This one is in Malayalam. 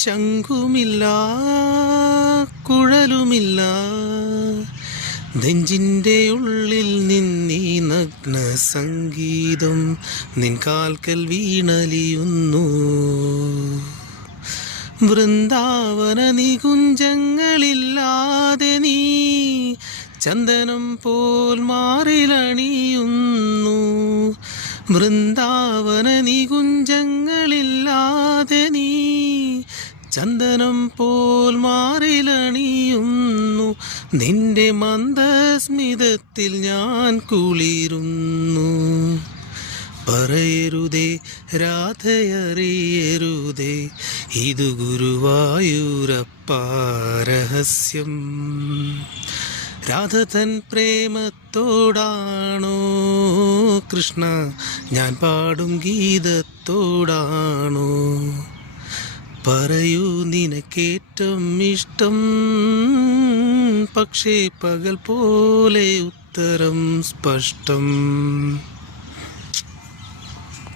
ശംഖുമില്ല കുഴലുമില്ല, നെഞ്ചിൻ്റെ ഉള്ളിൽ നിന്നീ നഗ്ന സംഗീതം നിൻ കാൽക്കൽ വീണലിയുന്നു. വൃന്ദാവന നികുഞ്ചങ്ങളില്ലാതെ നീ ചന്ദനം പോൽ മാറിലണിയുന്നു. വൃന്ദാവന നികുഞ്ചങ്ങളില്ലാതെ നീ ചന്ദനം പോൽ മാറിലണിയുന്നു. നിന്റെ മന്ദസ്മിതത്തിൽ ഞാൻ കുളിരുന്നു. പറയരുതേ രാധയറിയരുതേ, ഇതു ഗുരുവായൂരപ്പാ രഹസ്യം. രാധ തൻ പ്രേമത്തോടാണോ കൃഷ്ണ ഞാൻ പാടും ഗീതത്തോടാണോ? പറയൂ നിനക്കേറ്റം ഇഷ്ടം, പക്ഷേ പകൽ പോലെ ഉത്തരം സ്പഷ്ടം.